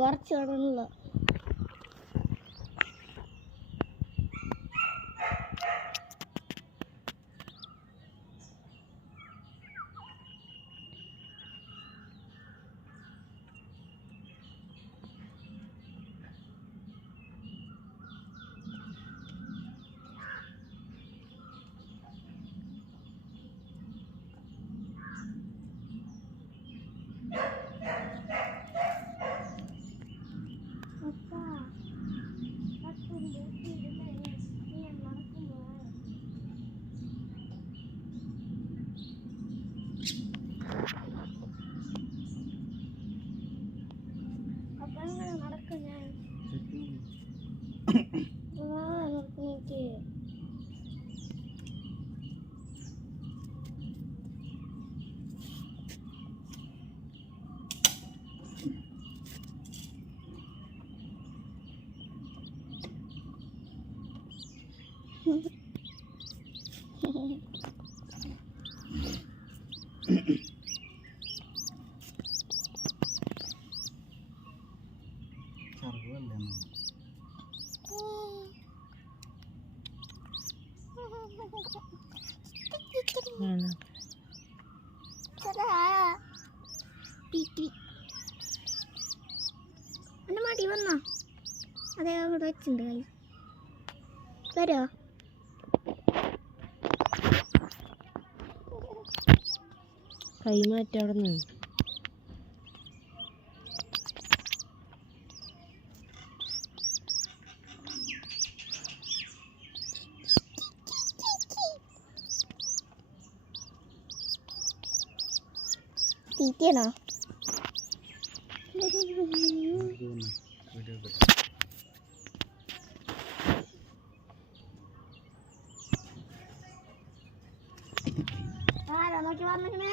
കുറച്ച് വേണമല്ലോ. എൻ്റെ മാടി വന്നോ? അതേ അവിടെ വെച്ചിട്ടുണ്ട് കൈ. വരുമോ? കൈ മാറ്റി അവിടെ നിന്ന്. തീറ്റയാണോ? ആരാ നോക്കി വന്നിക്കണേ?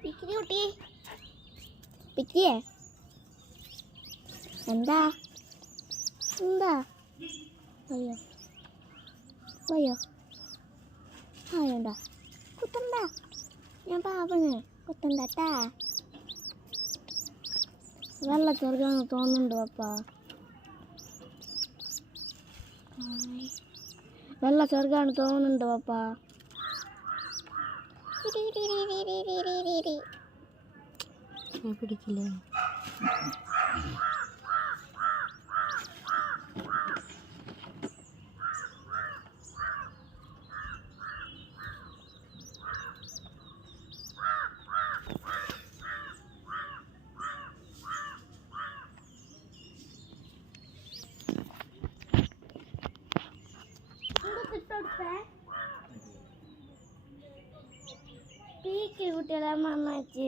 പിക്കിരി കുട്ടി, പിക്കിയേ എന്താ എന്താ? വയ്യോ വയ്യോ ആയോണ്ടാ? കുത്തണ്ട, ഞാൻ പാപന് കുത്തണ്ടട്ടാ. വെള്ള ചെറുക്കാന്ന് തോന്നുന്നുണ്ട് പപ്പാ. വെള്ള ചെറുക്കാണ് തോന്നുന്നുണ്ട് പപ്പാ. പിടിക്കില്ലേ? കുട്ടികളെ അമ്മ വെച്ച്